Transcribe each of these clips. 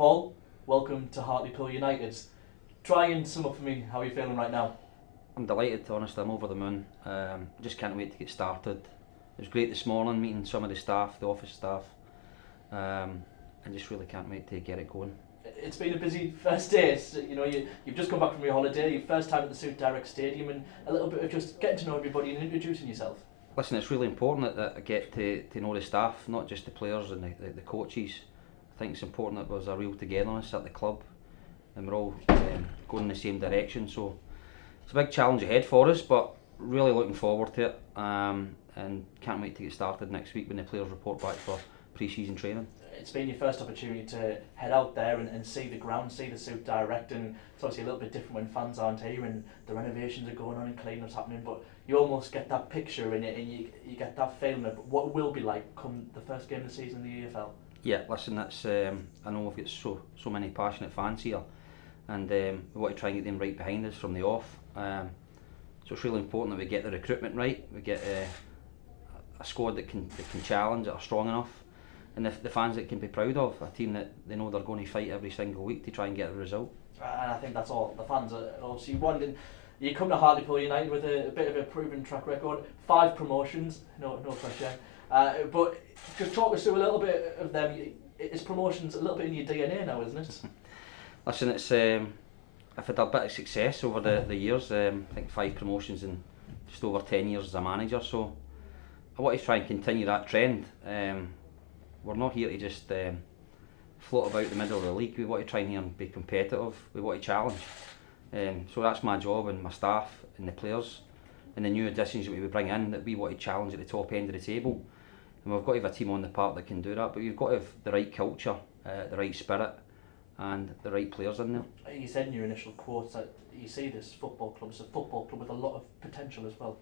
Paul, welcome to Hartlepool United. Try and sum up for me how you're feeling right now. I'm delighted, honestly. I'm over the moon. Just can't wait to get started. It was great this morning meeting some of the staff, the office staff, and just really can't wait to get it going. It's been a busy first day. You know, you've just come back from your holiday, your first time at the Suit Direct Stadium, and a little bit of just getting to know everybody and introducing yourself. Listen, it's really important that I get to know the staff, not just the players and the coaches. I think it's important that there's a real togetherness at the club and we're all going in the same direction. So it's a big challenge ahead for us, but really looking forward to it, and can't wait to get started next week when the players report back for pre-season training. It's been your first opportunity to head out there and see the ground, see the Suit Direct, and it's obviously a little bit different when fans aren't here and the renovations are going on and clean-up's happening, but you almost get that picture in it and you get that feeling of what it will be like come the first game of the season in the EFL. Yeah, listen, that's I know we've got so many passionate fans here, and we want to try and get them right behind us from the off. So it's really important that we get the recruitment right, we get a squad that can challenge, that are strong enough, and the fans that can be proud of, a team that they know they're going to fight every single week to try and get the result. And I think that's all the fans are obviously wanting. You come to Hartlepool United with a bit of a proven track record, 5 promotions, no pressure, but just talk us through a little bit of them. It's promotions a little bit in your DNA now, isn't it? Listen, it's I've had a bit of success over the years. I think 5 promotions in just over 10 years as a manager, so I want to try and continue that trend. We're not here to just float about the middle of the league. We want to try and be competitive. We want to challenge. So that's my job, and my staff and the players and the new additions that we bring in, that we want to challenge at the top end of the table. And we've got to have a team on the park that can do that, but we've got to have the right culture, the right spirit and the right players in there. You said in your initial quotes that you see this football club as a football club with a lot of potential as well.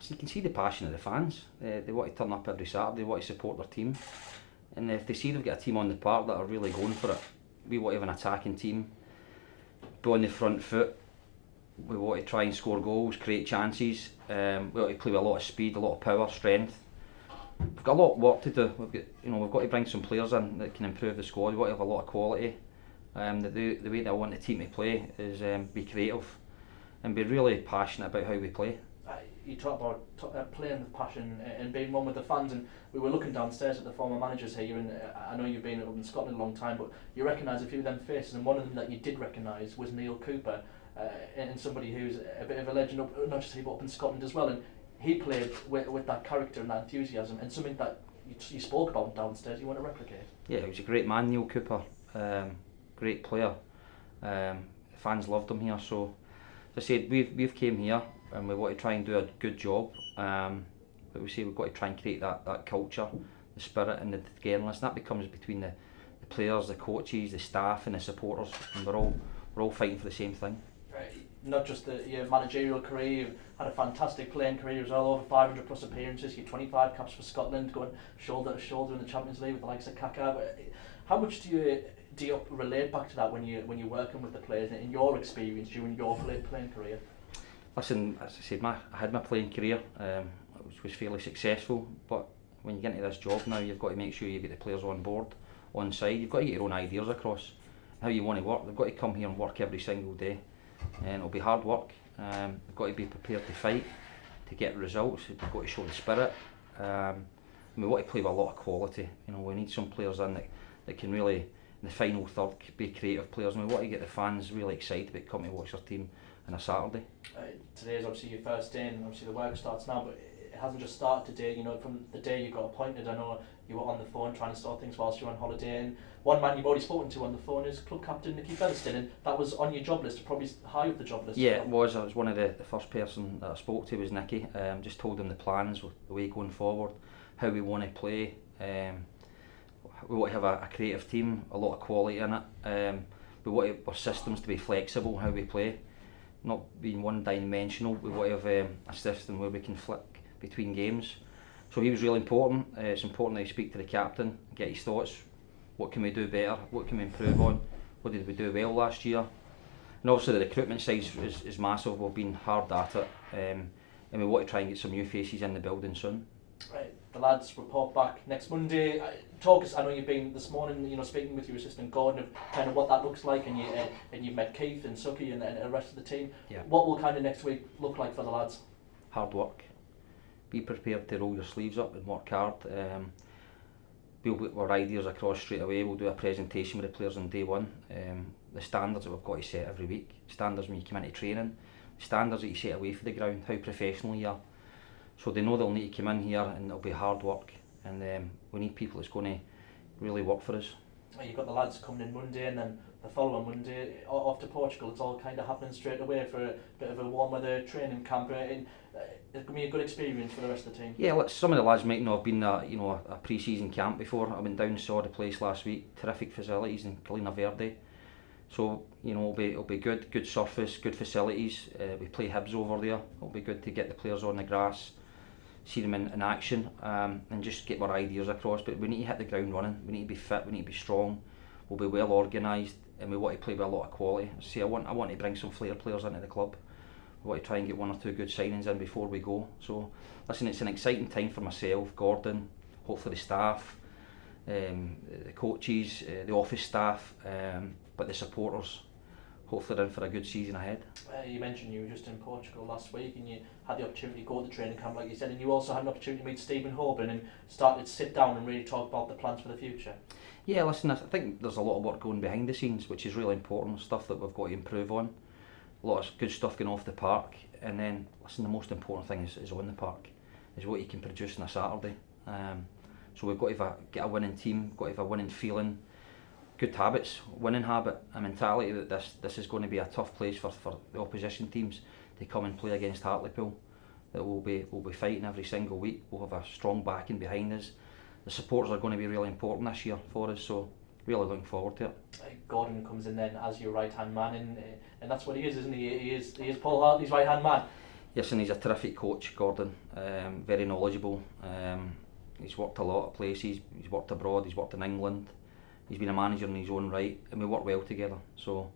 So you can see the passion of the fans. They want to turn up every Saturday, they want to support their team. And if they see they've got a team on the park that are really going for it, we want to have an attacking team, be on the front foot. We want to try and score goals, create chances. We want to play with a lot of speed, a lot of power, strength. We've got a lot of work to do. We've got to bring some players in that can improve the squad. We want to have a lot of quality. The way that I want the team to play is be creative and be really passionate about how we play. You talk about playing with passion and being one with the fans, and we were looking downstairs at the former managers here, and I know you've been up in Scotland a long time, but you recognise a few of them faces, and one of them that you did recognise was Neil Cooper, and somebody who's a bit of a legend, not just here but up in Scotland as well, and he played with that character and that enthusiasm, and something that you spoke about downstairs you want to replicate. Yeah, he was a great man, Neil Cooper, great player. Fans loved him here, so as I said, we've came here and we want to try and do a good job, but we say we've got to try and create that culture, the spirit and the togetherness, and that becomes between the players, the coaches, the staff and the supporters, and we're all fighting for the same thing. Not just your managerial career, you've had a fantastic playing career as well, over 500 plus appearances, your 25 caps for Scotland, going shoulder to shoulder in the Champions League with the likes of Kaká. How much do you relate back to that when you're working with the players in your experience during your playing career? Listen, as I said, I had my playing career, which was fairly successful, but when you get into this job now, you've got to make sure you get the players on board, on side. You've got to get your own ideas across, how you want to work. They've got to come here and work every single day, and it'll be hard work. They've got to be prepared to fight, to get results. They've got to show the spirit. And we want to play with a lot of quality. We need some players in that can really, in the final third, be creative players, and we want to get the fans really excited about coming to watch their team on a Saturday. Today is obviously your first day, and obviously the work starts now, but it hasn't just started today. From the day you got appointed, I know you were on the phone trying to sort things whilst you were on holiday, and one man you've already spoken to on the phone is club captain Nicky Featherstone, and that was on your job list, probably high up the job list. Yeah, it was. I was one of the first person that I spoke to was Nicky. Just told him the plans, the way going forward, how we want to play. We want to have a creative team, a lot of quality in it. We want our systems to be flexible, how we play, not being one-dimensional. We want to have a system where we can flick between games. So he was really important. It's important that you speak to the captain, get his thoughts. What can we do better? What can we improve on? What did we do well last year? And obviously the recruitment side is massive. We've been hard at it, and we want to try and get some new faces in the building soon. Right, the lads report back next Monday. talk us. I know you've been this morning, speaking with your assistant Gordon of kind of what that looks like, and you've met Keith and Suki and the rest of the team. Yeah. What will kind of next week look like for the lads? Hard work. Be prepared to roll your sleeves up and work hard. We'll put our ideas across straight away. We'll do a presentation with the players on day one. The standards that we've got to set every week. Standards when you come into training. Standards that you set away for the ground. How professional you are. So they know they'll need to come in here and it'll be hard work. And we need people that's going to really work for us. You've got the lads coming in Monday, and then the following Monday off to Portugal. It's all kind of happening straight away for a bit of a warm weather training camp. It's going to be a good experience for the rest of the team. Yeah, some of the lads might not have been a pre-season camp before. I went down and saw the place last week. Terrific facilities in Colina Verde. So it'll be good surface, good facilities. We play Hibs over there. It'll be good to get the players on the grass, see them in action, and just get our ideas across. But we need to hit the ground running. We need to be fit. We need to be strong. We'll be well organised, and we want to play with a lot of quality. See, I want to bring some flair players into the club. We want to try and get one or two good signings in before we go. So, listen, it's an exciting time for myself, Gordon, hopefully the staff, the coaches, the office staff, but the supporters. Hopefully they're in for a good season ahead. You mentioned you were just in Portugal last week, and you had the opportunity to go to the training camp, like you said, and you also had an opportunity to meet Stephen Hoban and started to sit down and really talk about the plans for the future. Yeah, listen, I think there's a lot of work going behind the scenes, which is really important, stuff that we've got to improve on. A lot of good stuff going off the park, and then, listen, the most important thing is on the park, is what you can produce on a Saturday. So we've got to get a winning team, got to have a winning feeling, good habits, winning habit, a mentality that this is going to be a tough place for the opposition teams to come and play against Hartlepool. That we'll be fighting every single week. We'll have a strong backing behind us. The supporters are going to be really important this year for us, so really looking forward to it. Gordon comes in then as your right hand man, and that's what he is, isn't he? He is Paul Hartley's right hand man. Yes, and he's a terrific coach, Gordon. Very knowledgeable. He's worked a lot of places. He's worked abroad. He's worked in England. He's been a manager in his own right, and we work well together. So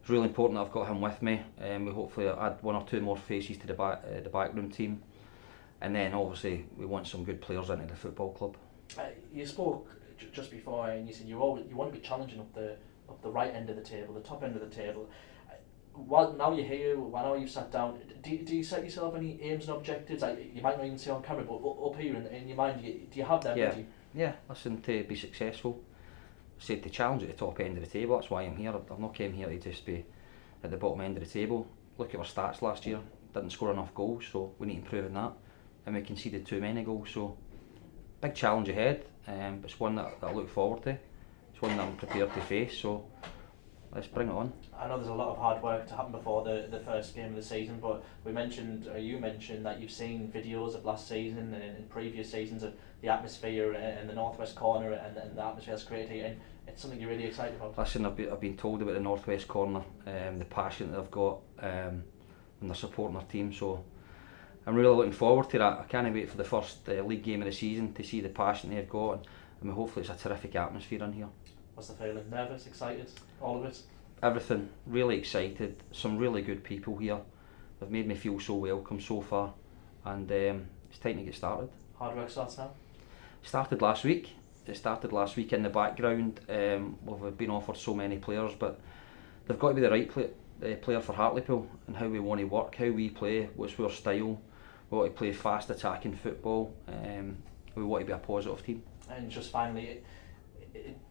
it's really important that I've got him with me. We hopefully add one or two more faces to the backroom team, and then obviously we want some good players into the football club. You spoke just before, and you said you want to be challenging up the right end of the table, the top end of the table. Now you're here, now you've sat down, do you set yourself any aims and objectives? You might not even see on camera, but up here in your mind, do you have them? Yeah. Listen, to be successful, say to challenge at the top end of the table. That's why I'm here. I've not came here to just be at the bottom end of the table. Look at our stats last year. Didn't score enough goals, so we need to improve on that. And we conceded too many goals, so big challenge ahead. But it's one that I look forward to. It's one that I'm prepared to face. So let's bring it on. I know there's a lot of hard work to happen before the first game of the season, but you mentioned that you've seen videos of last season and in previous seasons of the atmosphere in the northwest corner and the atmosphere that's created here, and it's something you're really excited about. Listen, I've been told about the northwest corner, the passion that they've got when they're supporting their team, so I'm really looking forward to that. I can't wait for the first league game of the season to see the passion they've got, and hopefully it's a terrific atmosphere in here. What's the feeling? Nervous? Excited? All of it? Everything. Really excited. Some really good people here. They've made me feel so welcome so far, and it's time to get started. Hard work starts now? Started last week. It started last week in the background. We've been offered so many players, but they've got to be the right player for Hartlepool and how we want to work, how we play, what's our style. We want to play fast attacking football. We want to be a positive team. And just finally,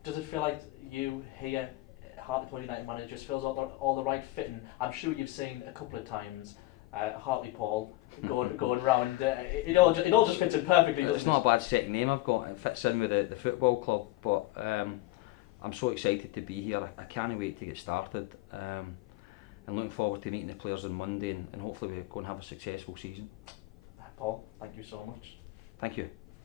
does it feel like you here, Hartlepool United manager, just feels all the right fitting? I'm sure you've seen a couple of times Hartlepool going round. It all just fits in perfectly. It's not a bad second name I've got. It fits in with the football club. But I'm so excited to be here. I can't wait to get started. And looking forward to meeting the players on Monday, and hopefully we're going to have a successful season. Paul, thank you so much. Thank you.